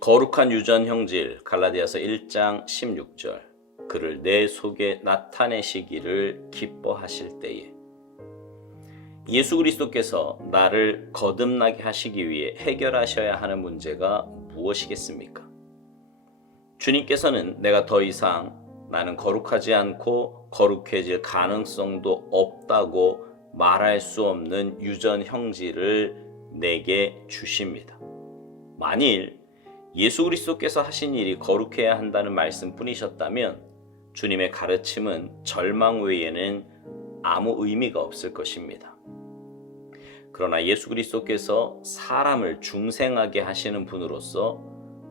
거룩한 유전 형질 갈라디아서 1장 16절 그를 내 속에 나타내시기를 기뻐하실 때에 예수 그리스도께서 나를 거듭나게 하시기 위해 해결하셔야 하는 문제가 무엇이겠습니까? 주님께서는 내가 더 이상 나는 거룩하지 않고 거룩해질 가능성도 없다고 말할 수 없는 유전 형질을 내게 주십니다. 만일 예수 그리스도께서 하신 일이 거룩해야 한다는 말씀뿐이셨다면 주님의 가르침은 절망 외에는 아무 의미가 없을 것입니다. 그러나 예수 그리스도께서 사람을 중생하게 하시는 분으로서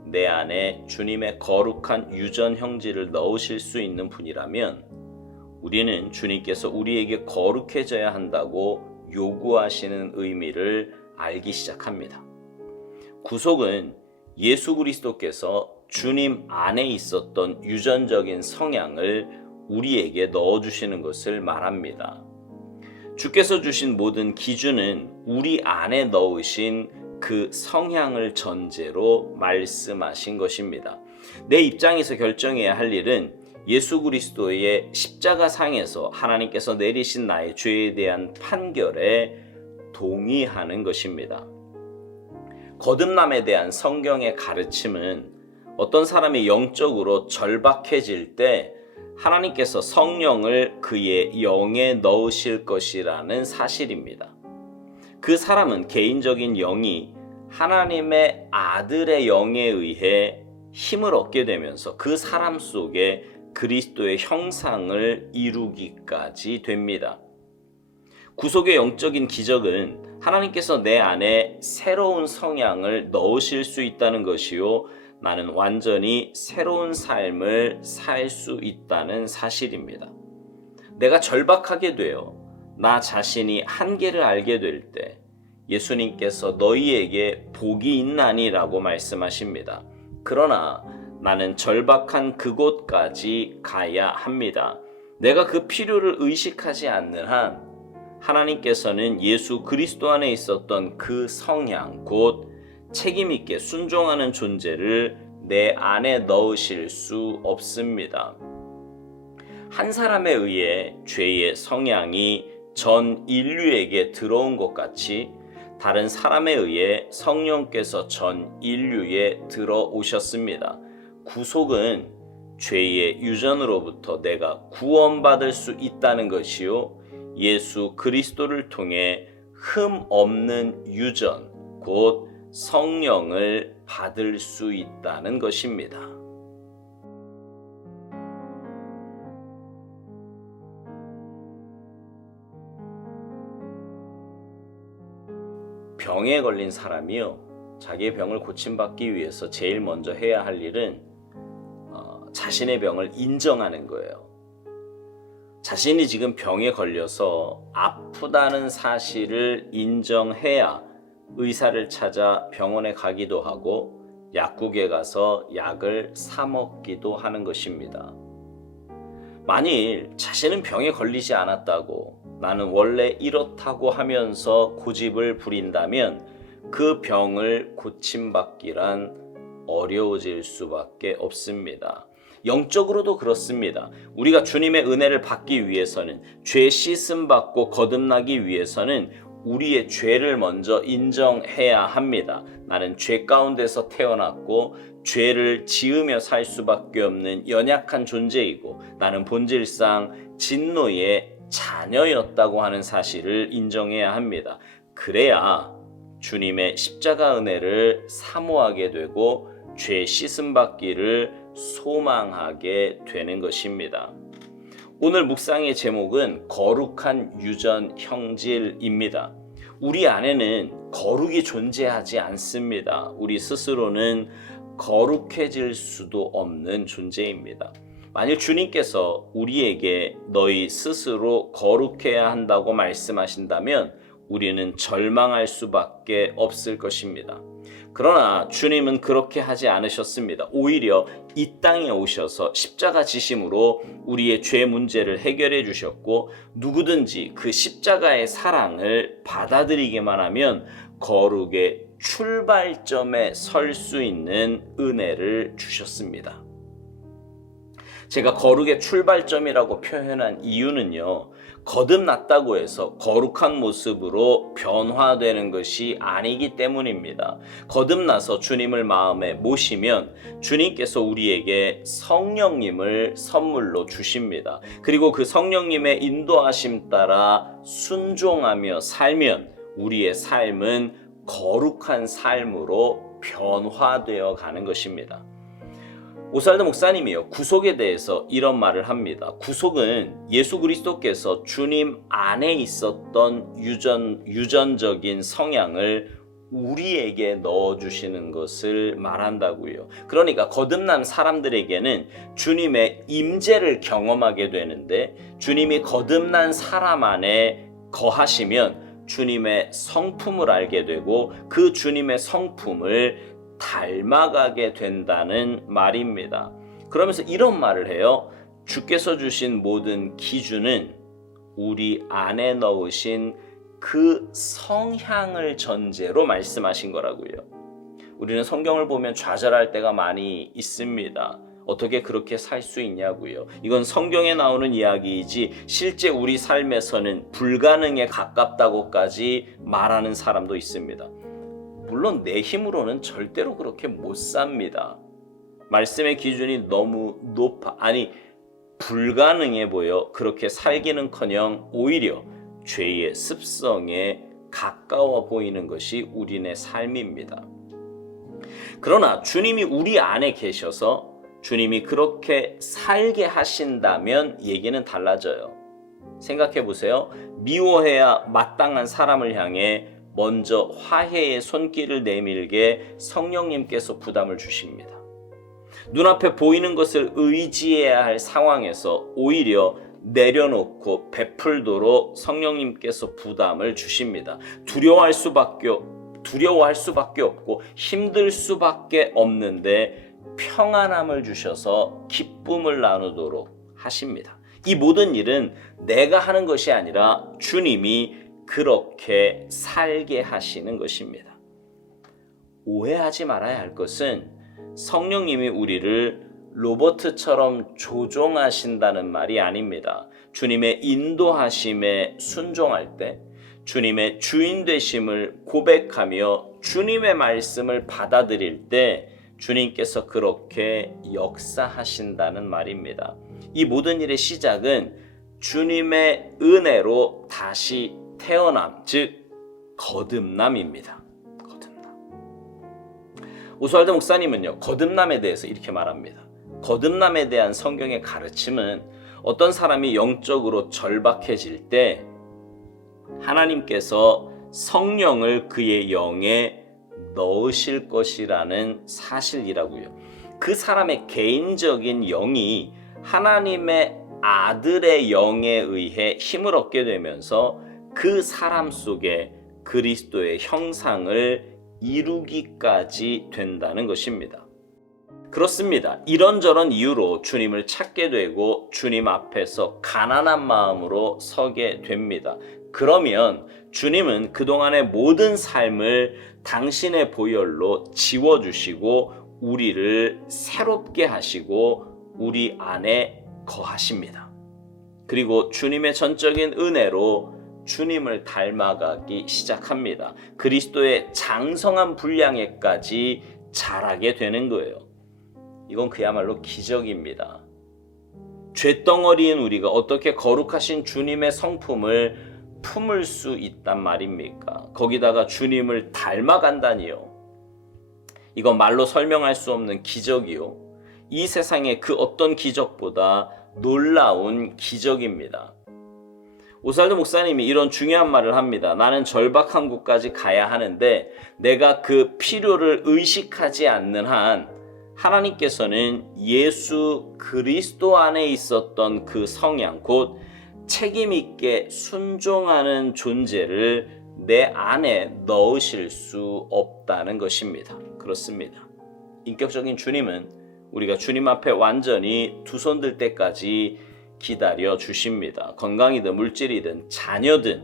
내 안에 주님의 거룩한 유전 형질을 넣으실 수 있는 분이라면 우리는 주님께서 우리에게 거룩해져야 한다고 요구하시는 의미를 알기 시작합니다. 구속은 예수 그리스도께서 주님 안에 있었던 유전적인 성향을 우리에게 넣어주시는 것을 말합니다. 주께서 주신 모든 기준은 우리 안에 넣으신 그 성향을 전제로 말씀하신 것입니다. 내 입장에서 결정해야 할 일은 예수 그리스도의 십자가상에서 하나님께서 내리신 나의 죄에 대한 판결에 동의하는 것입니다. 거듭남에 대한 성경의 가르침은 어떤 사람이 영적으로 절박해질 때 하나님께서 성령을 그의 영에 넣으실 것이라는 사실입니다. 그 사람은 개인적인 영이 하나님의 아들의 영에 의해 힘을 얻게 되면서 그 사람 속에 그리스도의 형상을 이루기까지 됩니다. 구속의 영적인 기적은 하나님께서 내 안에 새로운 성향을 넣으실 수 있다는 것이요, 나는 완전히 새로운 삶을 살 수 있다는 사실입니다. 내가 절박하게 되어 나 자신이 한계를 알게 될 때 예수님께서 너희에게 복이 있나니라고 말씀하십니다. 그러나 나는 절박한 그곳까지 가야 합니다. 내가 그 필요를 의식하지 않는 한 하나님께서는 예수 그리스도 안에 있었던 그 성향, 곧 책임있게 순종하는 존재를 내 안에 넣으실 수 없습니다. 한 사람에 의해 죄의 성향이 전 인류에게 들어온 것 같이 다른 사람에 의해 성령께서 전 인류에 들어오셨습니다. 구속은 죄의 유전으로부터 내가 구원받을 수 있다는 것이요, 예수 그리스도를 통해 흠 없는 유전, 곧 성령을 받을 수 있다는 것입니다. 병에 걸린 사람이요, 자기의 병을 고침받기 위해서 제일 먼저 해야 할 일은 자신의 병을 인정하는 거예요. 자신이 지금 병에 걸려서 아프다는 사실을 인정해야 의사를 찾아 병원에 가기도 하고 약국에 가서 약을 사 먹기도 하는 것입니다. 만일 자신은 병에 걸리지 않았다고, 나는 원래 이렇다고 하면서 고집을 부린다면 그 병을 고침받기란 어려워질 수밖에 없습니다. 영적으로도 그렇습니다. 우리가 주님의 은혜를 받기 위해서는, 죄 씻음 받고 거듭나기 위해서는 우리의 죄를 먼저 인정해야 합니다. 나는 죄 가운데서 태어났고 죄를 지으며 살 수밖에 없는 연약한 존재이고 나는 본질상 진노의 자녀였다고 하는 사실을 인정해야 합니다. 그래야 주님의 십자가 은혜를 사모하게 되고 죄 씻음 받기를 소망하게 되는 것입니다. 오늘 묵상의 제목은 거룩한 유전 형질입니다. 우리 안에는 거룩이 존재하지 않습니다. 우리 스스로는 거룩해질 수도 없는 존재입니다. 만일 주님께서 우리에게 너희 스스로 거룩해야 한다고 말씀하신다면 우리는 절망할 수밖에 없을 것입니다. 그러나 주님은 그렇게 하지 않으셨습니다. 오히려 이 땅에 오셔서 십자가 지심으로 우리의 죄 문제를 해결해 주셨고, 누구든지 그 십자가의 사랑을 받아들이기만 하면 거룩의 출발점에 설 수 있는 은혜를 주셨습니다. 제가 거룩의 출발점이라고 표현한 이유는요, 거듭났다고 해서 거룩한 모습으로 변화되는 것이 아니기 때문입니다. 거듭나서 주님을 마음에 모시면 주님께서 우리에게 성령님을 선물로 주십니다. 그리고 그 성령님의 인도하심 따라 순종하며 살면 우리의 삶은 거룩한 삶으로 변화되어 가는 것입니다. 오살드 목사님이요, 구속에 대해서 이런 말을 합니다. 구속은 예수 그리스도께서 주님 안에 있었던 유전적인 성향을 우리에게 넣어주시는 것을 말한다고요. 그러니까 거듭난 사람들에게는 주님의 임재를 경험하게 되는데, 주님이 거듭난 사람 안에 거하시면 주님의 성품을 알게 되고 그 주님의 성품을 닮아가게 된다는 말입니다. 그러면서 이런 말을 해요. 주께서 주신 모든 기준은 우리 안에 넣으신 그 성향을 전제로 말씀하신 거라고요. 우리는 성경을 보면 좌절할 때가 많이 있습니다. 어떻게 그렇게 살 수 있냐고요. 이건 성경에 나오는 이야기이지 실제 우리 삶에서는 불가능에 가깝다고까지 말하는 사람도 있습니다. 물론 내 힘으로는 절대로 그렇게 못 삽니다. 말씀의 기준이 너무 높아, 불가능해 보여 그렇게 살기는커녕 오히려 죄의 습성에 가까워 보이는 것이 우리네 삶입니다. 그러나 주님이 우리 안에 계셔서 주님이 그렇게 살게 하신다면 얘기는 달라져요. 생각해 보세요. 미워해야 마땅한 사람을 향해 먼저 화해의 손길을 내밀게 성령님께서 부담을 주십니다. 눈앞에 보이는 것을 의지해야 할 상황에서 오히려 내려놓고 베풀도록 성령님께서 부담을 주십니다. 두려워할 수밖에 없고 힘들 수밖에 없는데 평안함을 주셔서 기쁨을 나누도록 하십니다. 이 모든 일은 내가 하는 것이 아니라 주님이 그렇게 살게 하시는 것입니다. 오해하지 말아야 할 것은 성령님이 우리를 로봇처럼 조종하신다는 말이 아닙니다. 주님의 인도하심에 순종할 때 주님의 주인 되심을 고백하며 주님의 말씀을 받아들일 때 주님께서 그렇게 역사하신다는 말입니다. 이 모든 일의 시작은 주님의 은혜로 다시 태어남, 즉 거듭남입니다. 거듭남. 오스왈드 목사님은요, 거듭남에 대해서 이렇게 말합니다. 거듭남에 대한 성경의 가르침은 어떤 사람이 영적으로 절박해질 때 하나님께서 성령을 그의 영에 넣으실 것이라는 사실이라고요. 그 사람의 개인적인 영이 하나님의 아들의 영에 의해 힘을 얻게 되면서 그 사람 속에 그리스도의 형상을 이루기까지 된다는 것입니다. 그렇습니다. 이런저런 이유로 주님을 찾게 되고 주님 앞에서 가난한 마음으로 서게 됩니다. 그러면 주님은 그동안의 모든 삶을 당신의 보혈로 지워주시고 우리를 새롭게 하시고 우리 안에 거하십니다. 그리고 주님의 전적인 은혜로 주님을 닮아가기 시작합니다. 그리스도의 장성한 분량에까지 자라게 되는 거예요. 이건 그야말로 기적입니다. 쇳덩어리인 우리가 어떻게 거룩하신 주님의 성품을 품을 수 있단 말입니까? 거기다가 주님을 닮아간다니요. 이건 말로 설명할 수 없는 기적이요. 이 세상의 그 어떤 기적보다 놀라운 기적입니다. 오살드 목사님이 이런 중요한 말을 합니다. 나는 절박한 곳까지 가야 하는데 내가 그 필요를 의식하지 않는 한 하나님께서는 예수 그리스도 안에 있었던 그 성향, 곧 책임있게 순종하는 존재를 내 안에 넣으실 수 없다는 것입니다. 그렇습니다. 인격적인 주님은 우리가 주님 앞에 완전히 두 손 들 때까지 기다려 주십니다. 건강이든 물질이든 자녀든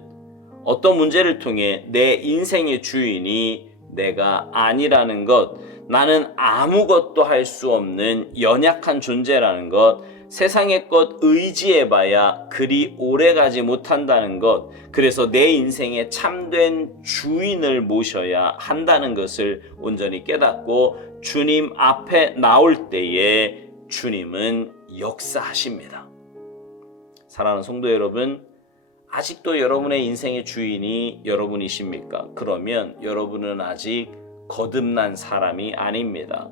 어떤 문제를 통해 내 인생의 주인이 내가 아니라는 것, 나는 아무것도 할 수 없는 연약한 존재라는 것, 세상의 것 의지해봐야 그리 오래가지 못한다는 것, 그래서 내 인생의 참된 주인을 모셔야 한다는 것을 온전히 깨닫고 주님 앞에 나올 때에 주님은 역사하십니다. 사랑하는 성도 여러분, 아직도 여러분의 인생의 주인이 여러분이십니까? 그러면 여러분은 아직 거듭난 사람이 아닙니다.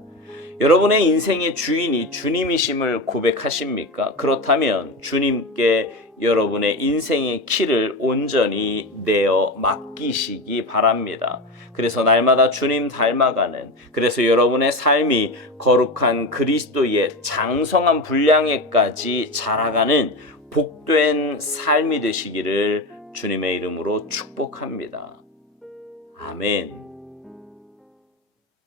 여러분의 인생의 주인이 주님이심을 고백하십니까? 그렇다면 주님께 여러분의 인생의 키를 온전히 내어 맡기시기 바랍니다. 그래서 날마다 주님 닮아가는, 그래서 여러분의 삶이 거룩한 그리스도의 장성한 분량에까지 자라가는 복된 삶이 되시기를 주님의 이름으로 축복합니다. 아멘.